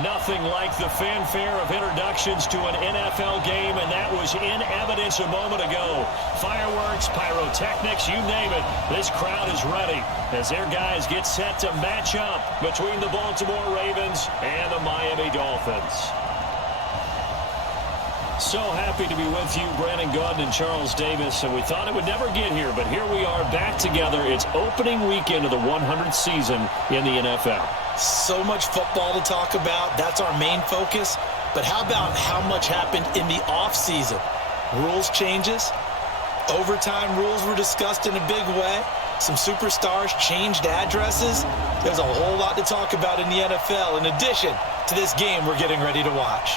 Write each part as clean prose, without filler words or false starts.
Nothing like the fanfare of introductions to an NFL game, and that was in evidence a moment ago. Fireworks, pyrotechnics, you name it. This crowd is ready as their guys get set to match up between the Baltimore Ravens and the Miami Dolphins. So happy to be with you, Brandon Gaudin and Charles Davis, and we thought it would never get here, but here we are back together. It's opening weekend of the 100th season in the NFL. So much football to talk about. That's our main focus. But how about how much happened in the offseason? Rules changes. Overtime rules were discussed in a big way. Some superstars changed addresses. There's a whole lot to talk about in the NFL in addition to this game we're getting ready to watch.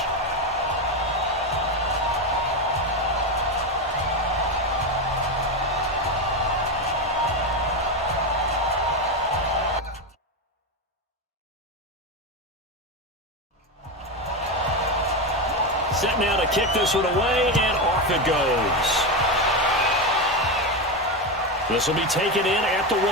Set now to kick this one away, and off it goes. This will be taken in at the 1.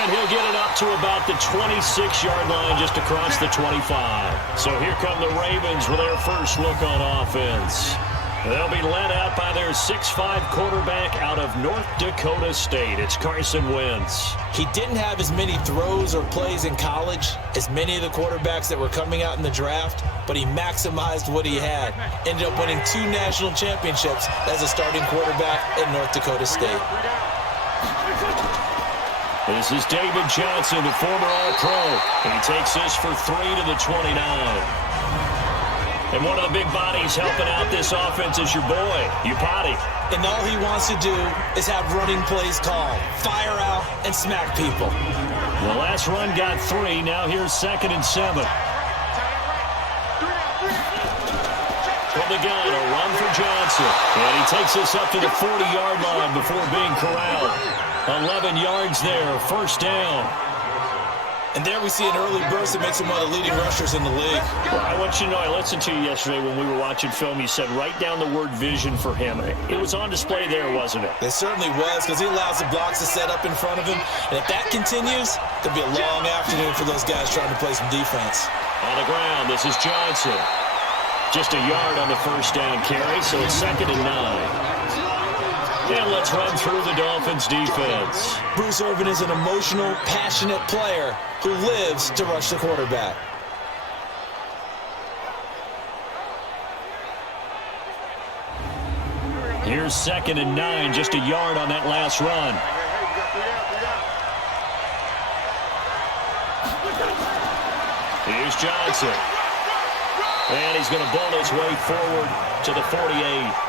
And he'll get it up to about the 26-yard line just across the 25. So here come the Ravens with their first look on offense. They'll be led out by their 6'5" quarterback out of North Dakota State. It's Carson Wentz. He didn't have as many throws or plays in college as many of the quarterbacks that were coming out in the draft, but he maximized what he had. Ended up winning 2 national championships as a starting quarterback at North Dakota State. This is David Johnson, the former All-Pro. He takes this for 3 to the 29. And one of the big bodies helping out this offense is your boy, Upati. And all he wants to do is have running plays called. Fire out and smack people. The last run got 3. Now here's 2nd and 7. From the gun, a run for Johnson. And he takes this up to the 40-yard line before being corralled. 11 yards there, first down. And there we see an early burst that makes him one of the leading rushers in the league. Well, I want you to know, I listened to you yesterday when we were watching film. You said write down the word vision for him. It was on display there, wasn't it? It certainly was, because he allows the blocks to set up in front of him. And if that continues, it'll be a long afternoon for those guys trying to play some defense. On the ground, this is Johnson. Just a yard on the first down carry, so it's 2nd and 9. And let's run through the Dolphins' defense. Bruce Irvin is an emotional, passionate player who lives to rush the quarterback. Here's 2nd and 9, just a yard on that last run. Here's Johnson. And he's going to bolt his way forward to the 48.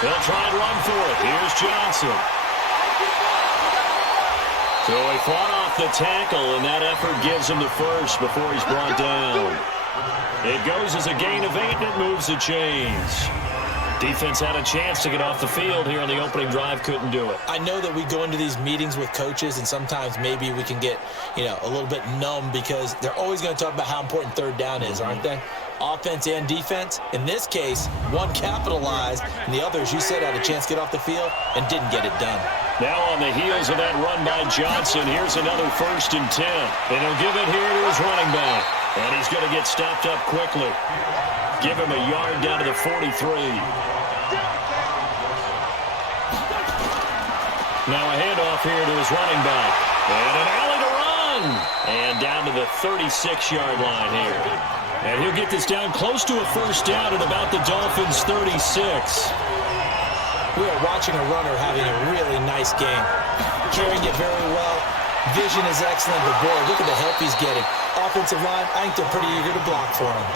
He'll try and run for it. Here's Johnson. So he fought off the tackle, and that effort gives him the first before he's brought down. It goes as a gain of 8, and it moves the chains. Defense had a chance to get off the field here on the opening drive, couldn't do it. I know that we go into these meetings with coaches, and sometimes maybe we can get, a little bit numb because they're always going to talk about how important third down is, aren't they? Offense and defense. In this case, one capitalized, and the others, you said, had a chance to get off the field and didn't get it done. Now on the heels of that run by Johnson, here's another 1st and 10. And he'll give it here to his running back. And he's going to get stopped up quickly. Give him a yard down to the 43. Now a handoff here to his running back. And an alley to run. And down to the 36-yard line here. And he'll get this down close to a first down at about the Dolphins' 36. We are watching a runner having a really nice game. Carrying it very well. Vision is excellent, but boy, look at the help he's getting. Offensive line, I think they're pretty eager to block for him.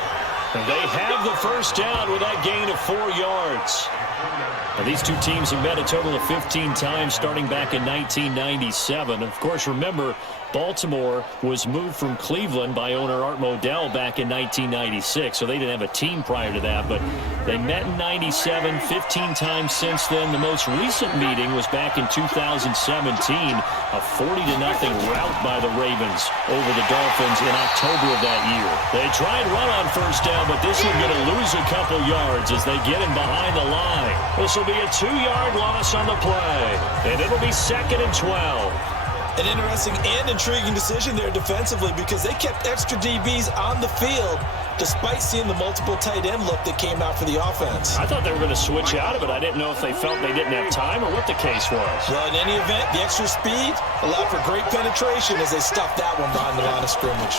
And they have the first down with that gain of 4 yards. And these two teams have met a total of 15 times starting back in 1997. Of course, remember, Baltimore was moved from Cleveland by owner Art Modell back in 1996, so they didn't have a team prior to that. But They met in 97, 15 times since then. The most recent meeting was back in 2017, a 40-0 rout by the Ravens over the Dolphins in October of that year. They tried run on first down, but this one's going to lose a couple yards as they get him behind the line. This will be a 2-yard loss on the play, and it'll be 2nd and 12. An interesting and intriguing decision there defensively because they kept extra DBs on the field despite seeing the multiple tight end look that came out for the offense. I thought they were going to switch out of it. I didn't know if they felt they didn't have time or what the case was. Well, in any event, the extra speed allowed for great penetration as they stuffed that one behind the line of scrimmage.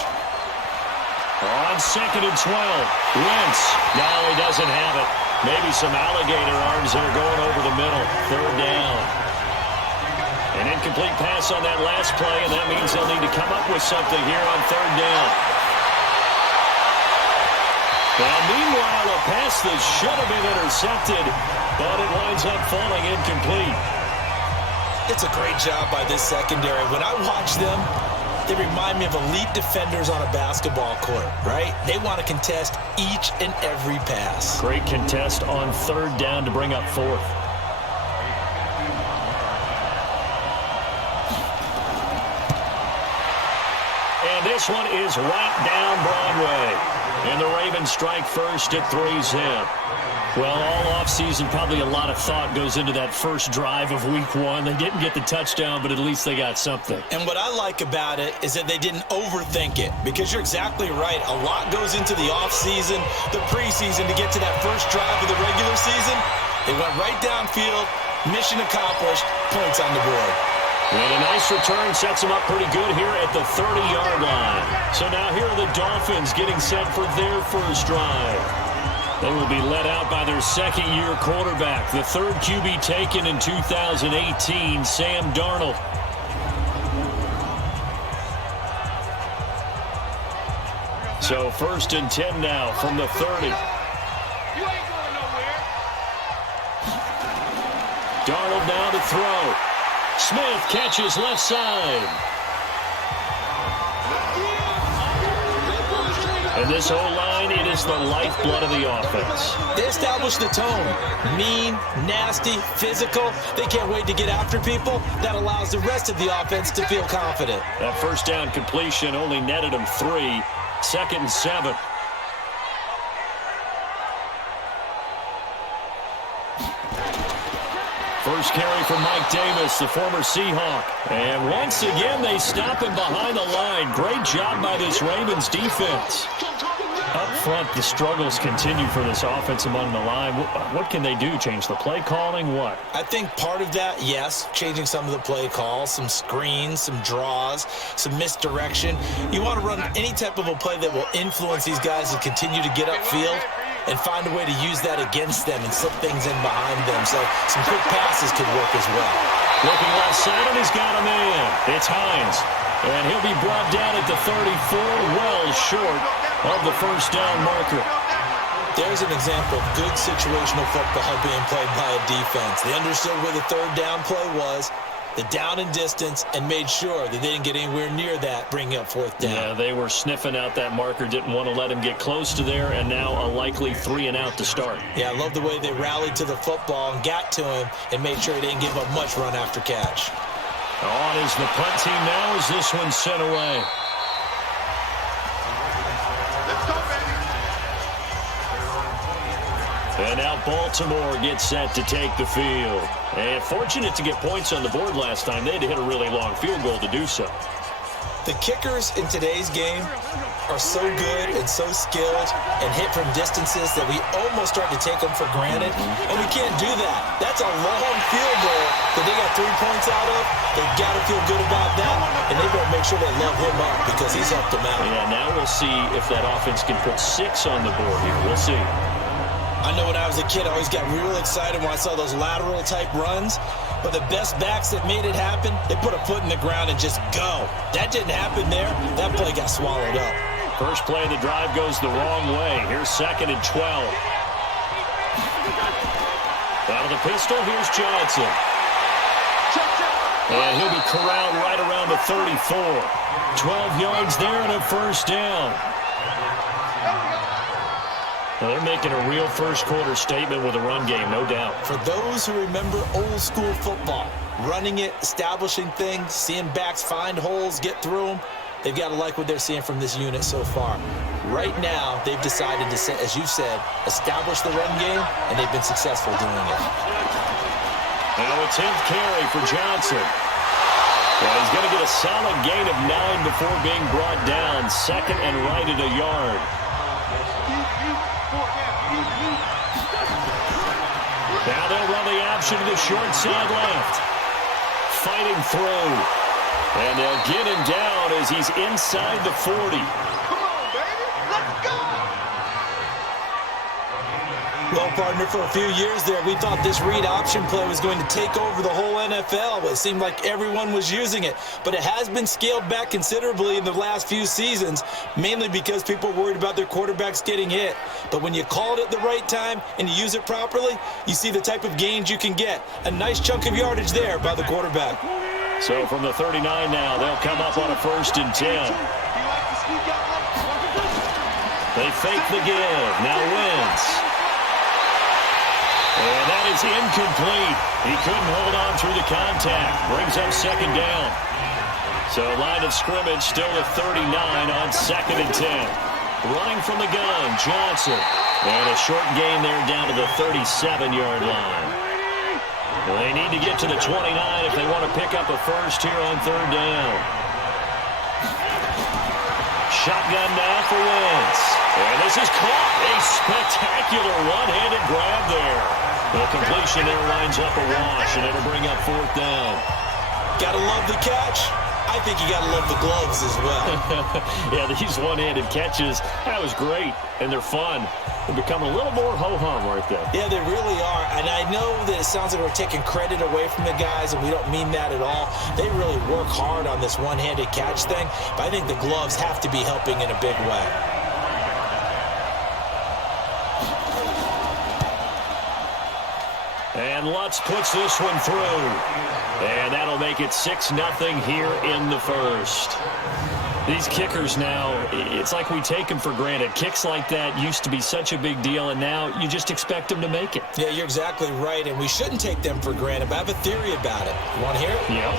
On 2nd and 12, Wentz. No, he doesn't have it. Maybe some alligator arms that are going over the middle. 3rd down. An incomplete pass on that last play, and that means they'll need to come up with something here on 3rd down. Now, meanwhile, a pass that should have been intercepted, but it winds up falling incomplete. It's a great job by this secondary. When I watch them, they remind me of elite defenders on a basketball court, right? They want to contest each and every pass. Great contest on 3rd down to bring up 4th. And this one is right down Broadway. And the Ravens strike first at 3-zip. Well, all offseason, probably a lot of thought goes into that first drive of Week 1. They didn't get the touchdown, but at least they got something. And what I like about it is that they didn't overthink it, because you're exactly right. A lot goes into the offseason, the preseason, to get to that first drive of the regular season. They went right downfield, mission accomplished, points on the board. And a nice return sets them up pretty good here at the 30-yard line. So now here are the Dolphins getting set for their first drive. They will be led out by their second-year quarterback, the 3rd QB taken in 2018, Sam Darnold. So 1st and 10 now from the 30. Darnold now to throw. Smith catches left side. And this O-line, it is the lifeblood of the offense. They established the tone. Mean, nasty, physical. They can't wait to get after people. That allows the rest of the offense to feel confident. That first down completion only netted them 3. 2nd and 7. First carry from Mike Davis, the former Seahawk. And once again, they stop him behind the line. Great job by this Ravens defense. Up front, the struggles continue for this offense among the line. What can they do? Change the play calling? What? I think part of that, yes, changing some of the play calls, some screens, some draws, some misdirection. You want to run any type of a play that will influence these guys and continue to get upfield and find a way to use that against them and slip things in behind them. So some quick passes could work as well. Looking left side, and he's got him in. It's Hines. And he'll be brought down at the 34, well short of the first down marker. There's an example of good situational football being played by a defense. They understood where the 3rd down play was, the down and distance, and made sure that they didn't get anywhere near that, bringing up 4th down. Yeah, they were sniffing out that marker, didn't want to let him get close to there, and now a likely 3 and out to start. Yeah, I love the way they rallied to the football and got to him and made sure he didn't give up much run after catch. On is the punt team now as this one's sent away. And now Baltimore gets set to take the field. And fortunate to get points on the board last time. They had to hit a really long field goal to do so. The kickers in today's game are so good and so skilled and hit from distances that we almost start to take them for granted. And we can't do that. That's a long field goal that they got 3 points out of. They've got to feel good about that. And they better make sure they love him up because he's helped them out. Yeah, now we'll see if that offense can put 6 on the board here. We'll see. I know when I was a kid, I always got real excited when I saw those lateral-type runs. But the best backs that made it happen, they put a foot in the ground and just go. That didn't happen there. That play got swallowed up. First play of the drive goes the wrong way. Here's 2nd and 12. Out of the pistol, here's Johnson. And he'll be corralled right around the 34. 12 yards there and a first down. Well, they're making a real first-quarter statement with a run game, no doubt. For those who remember old-school football, running it, establishing things, seeing backs find holes, get through them, they've got to like what they're seeing from this unit so far. Right now, they've decided to, as you said, establish the run game, and they've been successful doing it. Now a 10th carry for Johnson. Well, he's going to get a solid gain of 9 before being brought down. Second and right at a yard. Now they'll run the option to the short side left. Fighting through. And they'll get him down as he's inside the 40. Well, partner, for a few years there, we thought this read option play was going to take over the whole NFL. It seemed like everyone was using it. But it has been scaled back considerably in the last few seasons, mainly because people are worried about their quarterbacks getting hit. But when you call it at the right time and you use it properly, you see the type of gains you can get. A nice chunk of yardage there by the quarterback. So from the 39 now, they'll come up on a 1st and 10. They fake the give. Now Wentz. And that is incomplete. He couldn't hold on through the contact. Brings up 2nd down. So line of scrimmage still at 39 on 2nd and 10. Running from the gun, Johnson. And a short gain there down to the 37-yard line. Well, they need to get to the 29 if they want to pick up a first here on 3rd down. Shotgun now for Wentz. And this is caught. A spectacular one-handed grab there. The completion there lines up a wash, and it'll bring up 4th down. Gotta love the catch. I think you gotta love the gloves as well. Yeah, these one-handed catches, that was great, and they're fun. They're becoming a little more ho-hum right there. Yeah, they really are. And I know that it sounds like we're taking credit away from the guys, and we don't mean that at all. They really work hard on this one-handed catch thing, but I think the gloves have to be helping in a big way. And Lutz puts this one through. And that'll make it 6-0 here in the first. These kickers now, it's like we take them for granted. Kicks like that used to be such a big deal, and now you just expect them to make it. Yeah, you're exactly right, and we shouldn't take them for granted, but I have a theory about it. You want to hear it? Yeah.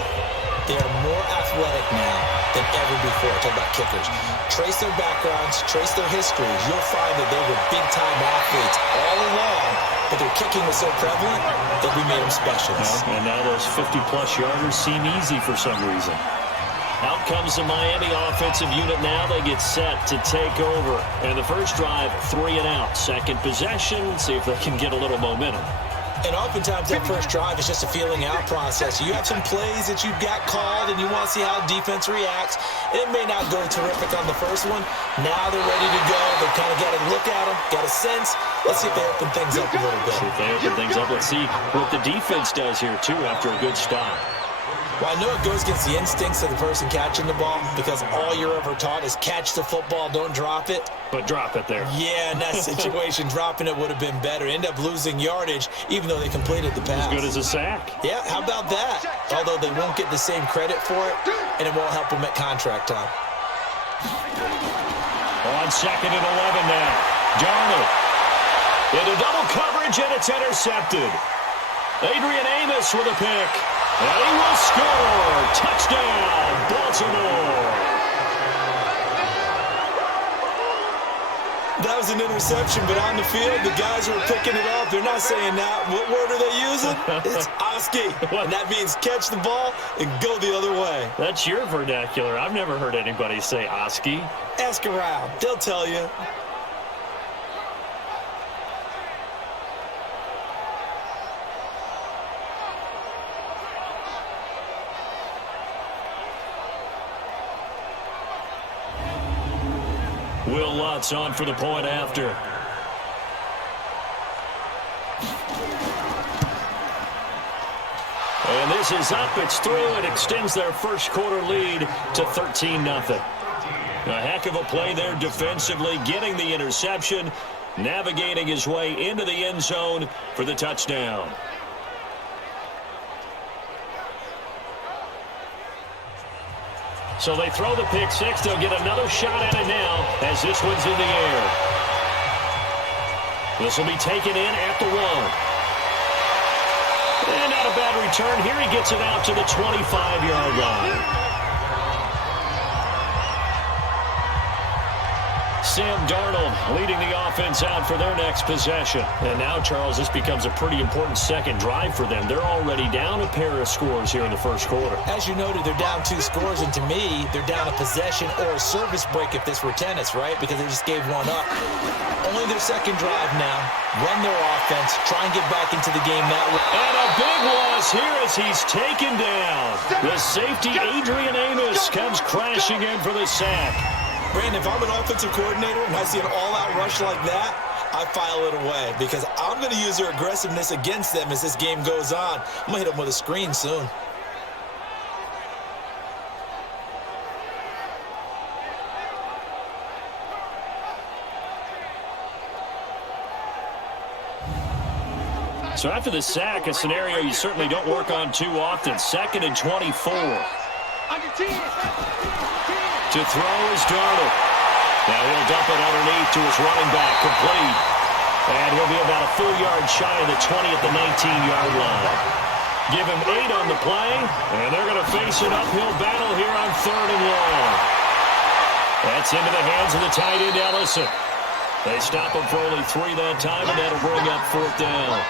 They're more athletic now than ever before. Talk about kickers. Trace their backgrounds, trace their histories. You'll find that they were big-time athletes all along, but their kicking was so prevalent that we made them specialists. And now those 50-plus yarders seem easy for some reason. Out comes the Miami offensive unit now. They get set to take over. And the first drive, 3 and out. Second possession, see if they can get a little momentum. And oftentimes that first drive is just a feeling out process. You have some plays that you've got called and you want to see how defense reacts. It may not go terrific on the first one. Now they're ready to go. They've kind of got to look at them, got a sense. Let's see if they open things up a little bit. See if they open things up. Let's see what the defense does here, too, after a good stop. Well, I know it goes against the instincts of the person catching the ball because all you're ever taught is catch the football, don't drop it. But drop it there. Yeah, in that situation, dropping it would have been better. End up losing yardage, even though they completed the pass. As good as a sack. Yeah, how about that? Although they won't get the same credit for it, and it won't help them at contract time. On 2nd and 11 now. Darnold. Into double coverage, and it's intercepted. Adrian Amos with a pick. And he will score. Touchdown, Baltimore. That was an interception, but on the field, the guys who are picking it up, they're not saying that. What word are they using? It's Oski. And that means catch the ball and go the other way. That's your vernacular. I've never heard anybody say Oski. Ask around. They'll tell you. Will Lutz on for the point after. And this is up. It's through. It extends their first quarter lead to 13-0. A heck of a play there defensively, getting the interception, navigating his way into the end zone for the touchdown. So they throw the pick six. They'll get another shot at it now as this one's in the air. This will be taken in at the 1. And not a bad return. Here he gets it out to the 25-yard line. Sam Darnold leading the offense out for their next possession. And now, Charles, this becomes a pretty important second drive for them. They're already down a pair of scores here in the first quarter. As you noted, they're down 2 scores, and to me, they're down a possession or a service break if this were tennis, right? Because they just gave one up. Only their second drive now. Run their offense. Try and get back into the game that way. And a big loss here as he's taken down. The safety, Adrian Amos, comes crashing in for the sack. Brandon, if I'm an offensive coordinator and I see an all-out rush like that, I file it away because I'm going to use their aggressiveness against them as this game goes on. I'm going to hit them with a screen soon. So after the sack, a scenario you certainly don't work on too often. 2nd and 24. To throw is Darnold. Now he'll dump it underneath to his running back, complete. And he'll be about a full yard shy of the 20 at the 19-yard line. Give him 8 on the play, and they're going to face an uphill battle here on 3rd and long. That's into the hands of the tight end, Ellison. They stop him for only 3 that time, and that'll bring up 4th down.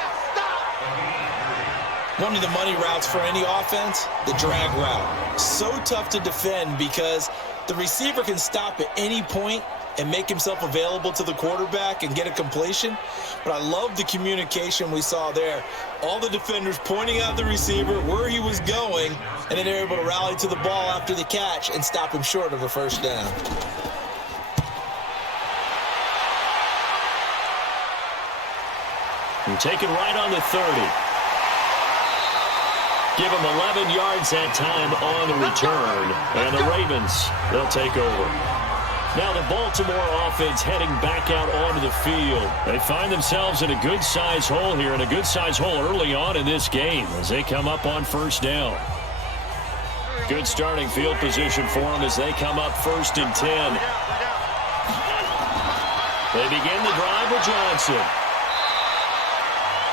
One of the money routes for any offense, the drag route. So tough to defend because the receiver can stop at any point and make himself available to the quarterback and get a completion. But I love the communication we saw there. All the defenders pointing out the receiver, where he was going, and then they're able to rally to the ball after the catch and stop him short of a 1st down. And taken right on the 30. Give him 11 yards that time on the return. And the Ravens, they'll take over. Now the Baltimore offense heading back out onto the field. They find themselves in a good-sized hole here, and a good-sized hole early on in this game as they come up on 1st down. Good starting field position for them as they come up 1st and 10. They begin the drive with Johnson.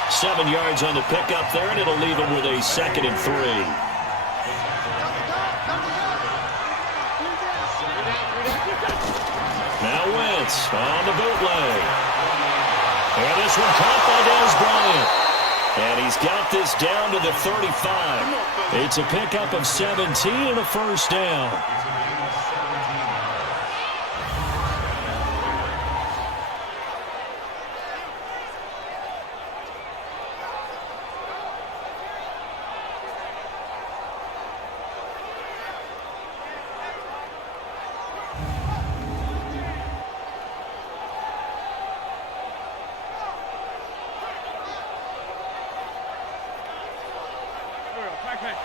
7 yards on the pickup there, and it'll leave them with a 2nd and 3. Now Wentz on the bootleg. And this one caught by Dez Bryant. And he's got this down to the 35. It's a pickup of 17 and a 1st down.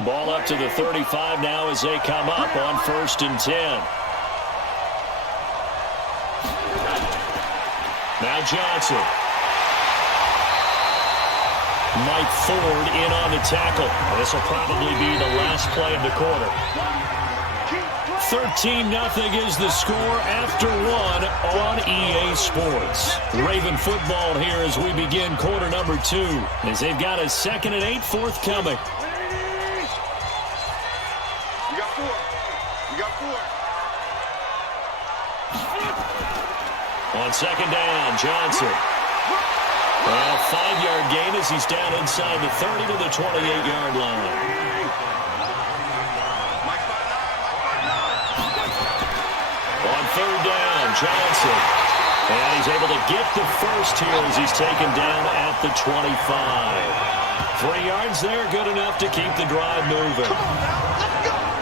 Ball up to the 35 now as they come up on 1st and 10. Now Johnson. Mike Ford in on the tackle. This will probably be the last play of the quarter. 13-0 is the score after 1 on EA Sports. Raven football here as we begin quarter number 2, as they've got a 2nd and 8 forthcoming. On 2nd down, Johnson. Well, a 5-yard gain as he's down inside the 30 to the 28-yard line. On 3rd down, Johnson. And he's able to get the first here as he's taken down at the 25. 3 yards there, good enough to keep the drive moving.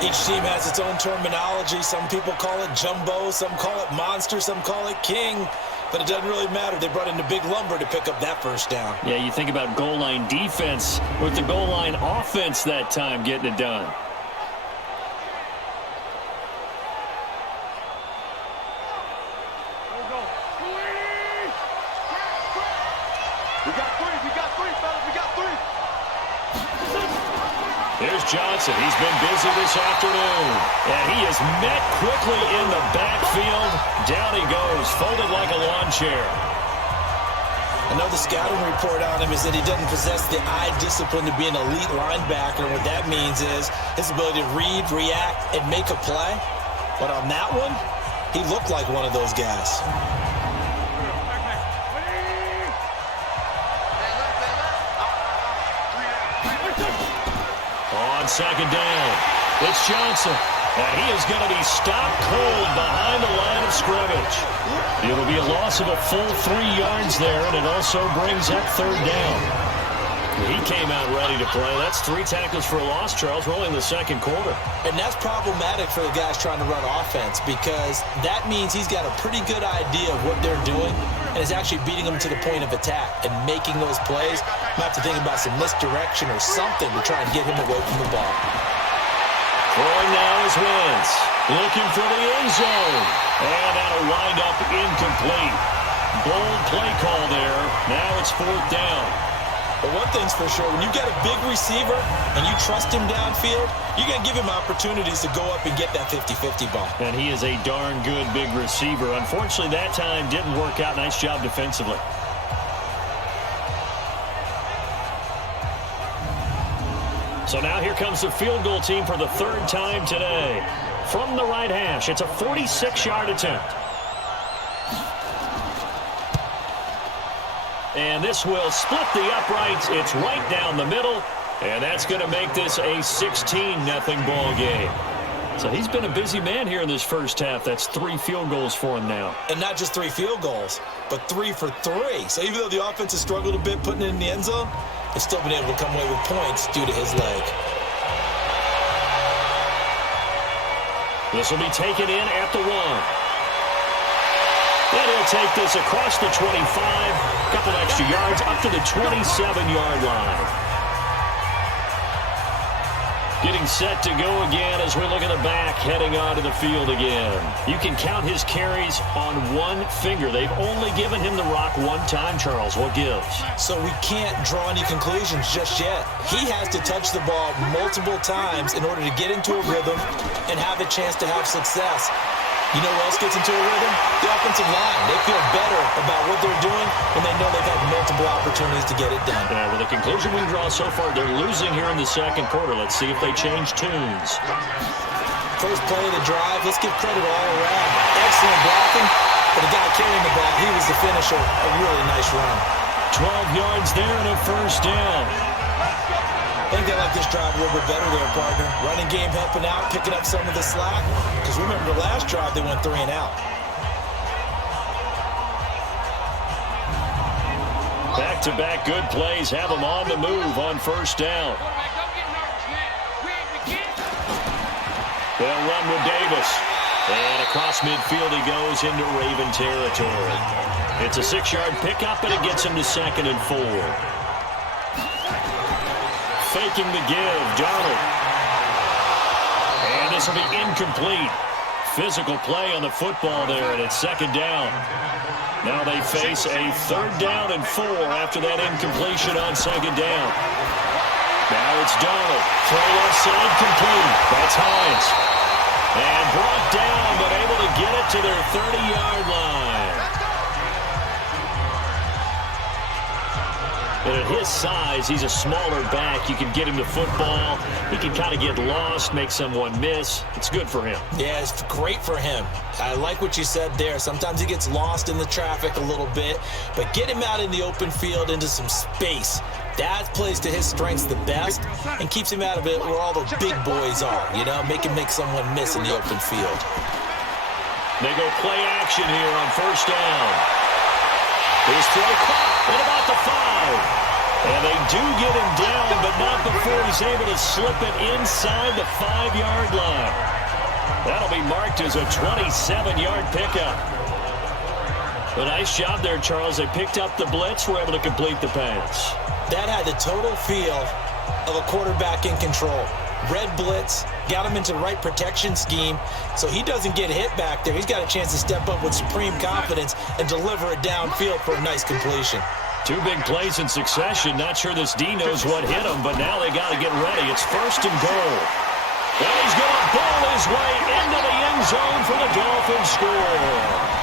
Each team has its own terminology. Some people call it jumbo, some call it monster, some call it king. But it doesn't really matter. They brought in the big lumber to pick up that 1st down. Yeah, you think about goal line defense with the goal line offense that time getting it done. Here's Johnson. He's been busy this afternoon. And he is met quickly in the backfield. Down he goes, folded like a lawn chair. And I know the scouting report on him is that he doesn't possess the eye discipline to be an elite linebacker. What that means is his ability to read, react, and make a play. But on that one, he looked like one of those guys. On second down, it's Johnson. And he is going to be stopped cold behind the line of scrimmage. It'll be a loss of a full 3 yards there, and it also brings up third down. He came out ready to play. That's 3 tackles for a loss, Charles. We're only in the second quarter. And that's problematic for the guys trying to run offense because that means he's got a pretty good idea of what they're doing and is actually beating them to the point of attack and making those plays. Might have to think about some misdirection or something to try and get him away from the ball. Throwing now is Wentz. Looking for the end zone. And that'll wind up incomplete. Bold play call there. Now it's fourth down. But one thing's for sure, when you've got a big receiver and you trust him downfield, you're going to give him opportunities to go up and get that 50-50 ball. And he is a darn good big receiver. Unfortunately, that time didn't work out. Nice job defensively. So now here comes the field goal team for the 3rd time today. From the right hash, it's a 46-yard attempt. And this will split the uprights. It's right down the middle. And that's going to make this a 16-0 ball game. So he's been a busy man here in this first half. That's 3 field goals for him now. And not just 3 field goals, but 3 for 3. So even though the offense has struggled a bit putting it in the end zone, they've still been able to come away with points due to his leg. This will be taken in at the 1. And he'll take this across the 25, a couple extra yards up to the 27-yard line. Getting set to go again as we look at the back, heading onto the field again. You can count his carries on one finger. They've only given him the rock one time, Charles. What gives? So we can't draw any conclusions just yet. He has to touch the ball multiple times in order to get into a rhythm and have a chance to have success. You know what else gets into a rhythm? The offensive line. They feel better about what they're doing when they know they've had multiple opportunities to get it done. Yeah, well, the conclusion we draw so far, they're losing here in the second quarter. Let's see if they change tunes. First play of the drive, let's give credit all around. Excellent blocking, but the guy carrying the ball, he was the finisher. A really nice run. 12 yards there and a first down. I think they like this drive a little bit better there, partner. Running game helping out, picking up some of the slack. Because remember, the last drive, they went 3 and out. Back-to-back good plays have them on the move on first down. They'll run with Davis. And across midfield he goes into Raven territory. It's a 6-yard pickup, and it gets him to 2nd and 4. Faking the give, Darnold. And this will be incomplete. Physical play on the football there, and it's 2nd down. Now they face a 3rd down and 4 after that incompletion on 2nd down. Now it's Darnold. Throw left side complete. That's Hines. And brought down, but able to get it to their 30-yard line. And at his size, he's a smaller back. You can get him the football. He can kind of get lost, make someone miss. It's good for him. Yeah, it's great for him. I like what you said there. Sometimes he gets lost in the traffic a little bit, but get him out in the open field into some space. That plays to his strengths the best and keeps him out of it where all the big boys are, you know, make someone miss in the open field. They go play action here on first down. His throw caught at about the 5. And they do get him down, but not before he's able to slip it inside the 5-yard line. That'll be marked as a 27-yard pickup. A nice job there, Charles. They picked up the blitz, were able to complete the pass. That had the total feel of a quarterback in control. Red blitz, got him into the right protection scheme, so he doesn't get hit back there. He's got a chance to step up with supreme confidence and deliver it downfield for a nice completion. 2 big plays in succession. Not sure this D knows what hit him, but now they got to get ready. It's 1st and goal. And he's going to bowl his way into the end zone for the Dolphins score.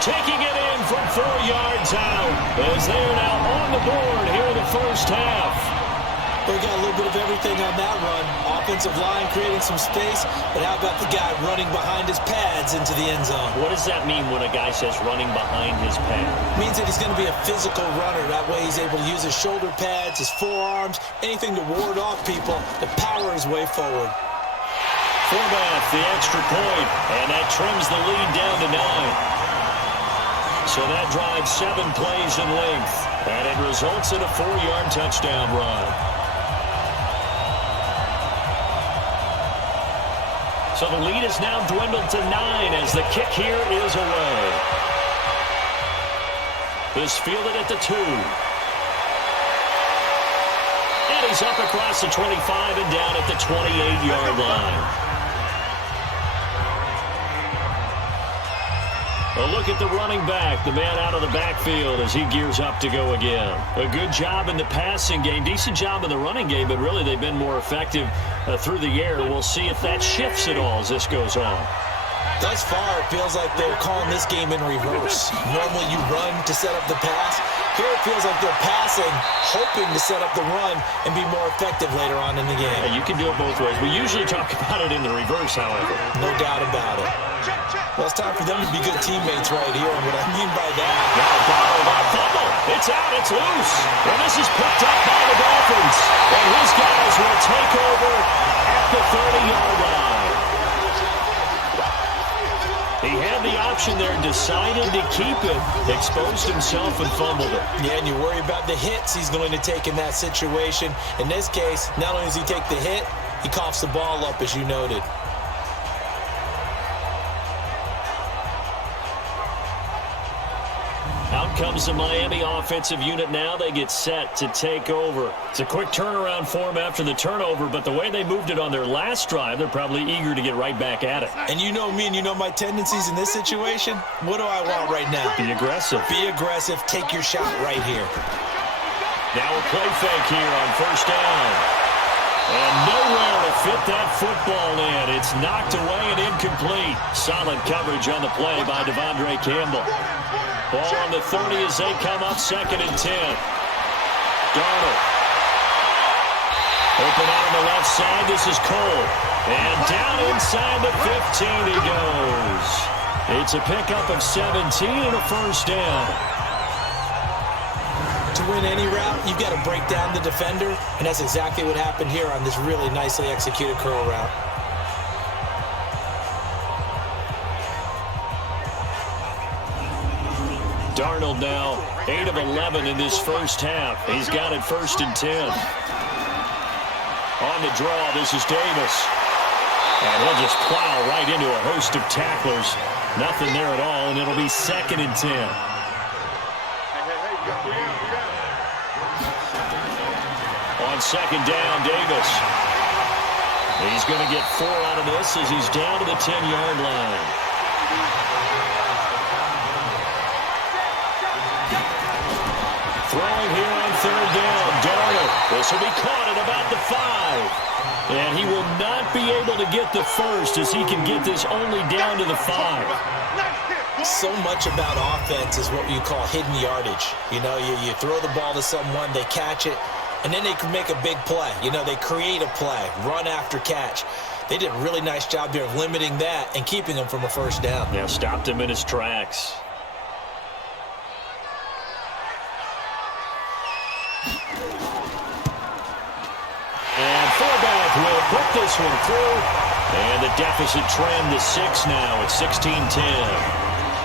Taking it in from 4 yards out as they are now on the board here in the first half. We got a little bit of everything on that run. Offensive line creating some space, but how about the guy running behind his pads into the end zone? What does that mean when a guy says running behind his pad? It means that he's going to be a physical runner. That way he's able to use his shoulder pads, his forearms, anything to ward off people to power his way forward. Forbath, the extra point, and that trims the lead down to 9. So that drives 7 plays in length, and it results in a 4-yard touchdown run. So the lead is now dwindled to 9 as the kick here is away. This fielded at the 2. And he's up across the 25 and down at the 28-yard line. A look at the running back, the man out of the backfield as he gears up to go again. A good job in the passing game, decent job in the running game, but really they've been more effective through the air. We'll see if that shifts at all as this goes on. Thus far, it feels like they're calling this game in reverse. Normally you run to set up the pass. Here it feels like they're passing, hoping to set up the run and be more effective later on in the game. Yeah, you can do it both ways. We usually talk about it in the reverse, however. No doubt about it. Well, it's time for them to be good teammates right here. And what I mean by that... Fumble. It's out. It's loose. And this is picked up by the Dolphins. And his guys will take over at the 30-yard line. He had the option there, decided to keep it, exposed himself and fumbled it. Yeah, and you worry about the hits he's going to take in that situation. In this case, not only does he take the hit, he coughs the ball up, as you noted. Out comes the Miami offensive unit now. They get set to take over. It's a quick turnaround for them after the turnover, but the way they moved it on their last drive, they're probably eager to get right back at it. And you know me and you know my tendencies in this situation. What do I want right now? Be aggressive. Be aggressive. Take your shot right here. Now a play fake here on first down. And nowhere to fit that football in. It's knocked away and incomplete. Solid coverage on the play by Devondre Campbell. Ball on the 30 as they come up 2nd and 10. Darnold. Open out on the left side. This is Cole. And down inside the 15 he goes. It's a pickup of 17 and a first down. To win any route, you've got to break down the defender, and that's exactly what happened here on this really nicely executed curl route. Darnold now 8 of 11 in this first half. He's got it 1st and 10. On the draw, this is Davis. And he'll just plow right into a host of tacklers. Nothing there at all, and it'll be 2nd and 10. On 2nd down, Davis. He's going to get 4 out of this as he's down to the 10-yard line. Throwing here on 3rd down, Darnold. This will be caught at about the 5. And he will not be able to get the first as he can get this only down to the 5. So much about offense is what you call hidden yardage. You know, you throw the ball to someone, they catch it, and then they can make a big play. You know, they create a play, run after catch. They did a really nice job there of limiting that and keeping him from a first down. Yeah, stopped him in his tracks. And Forbath will put this one through. And the deficit trimmed to 6 now at 16-10.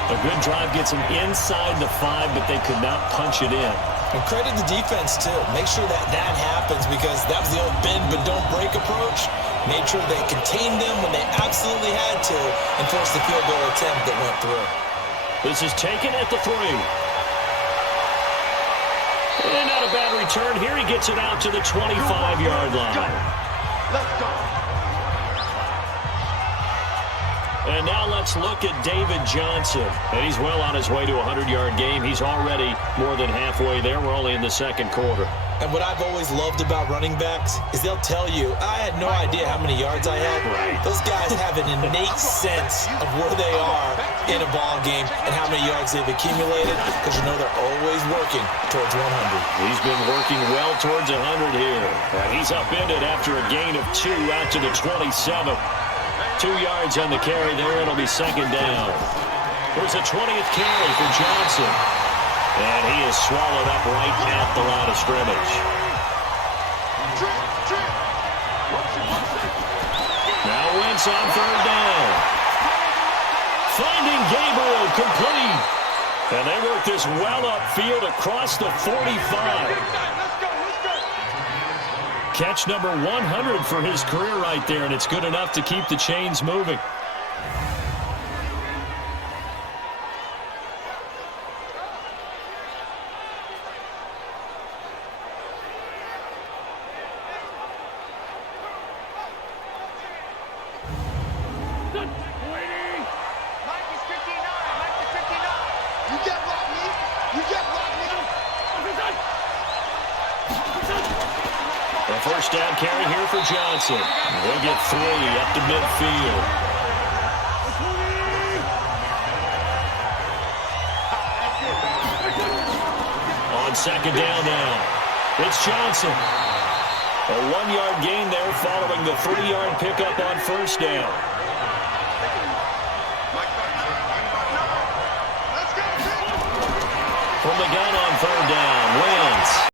A good drive gets them inside the 5, but they could not punch it in. And credit the defense, too. Make sure that happens because that was the old bend but don't break approach. Made sure they contained them when they absolutely had to and forced the field goal attempt that went through. This is taken at the 3. And not a bad return here. He gets it out to the 25-yard line. Let's go. And now let's look at David Johnson. And he's well on his way to a 100-yard game. He's already more than halfway there. We're only in the 2nd quarter. And what I've always loved about running backs is they'll tell you, I had no idea how many yards I had. Those guys have an innate sense of where they are in a ball game and how many yards they've accumulated, because you know they're always working towards 100. He's been working well towards 100 here. And he's upended after a gain of 2 out to the 27. 2 yards on the carry there. It'll be second down. Here's a 20th carry for Johnson. And he is swallowed up right at the line of scrimmage. Now Wentz on third down. Finding Gabriel complete. And they work this well upfield across the 45. Catch number 100 for his career right there, and it's good enough to keep the chains moving. First down carry here for Johnson. They'll get 3 up to midfield. On second down now, it's Johnson. A 1-yard gain there following the 3-yard pickup on first down. From the gun on third down, Wentz.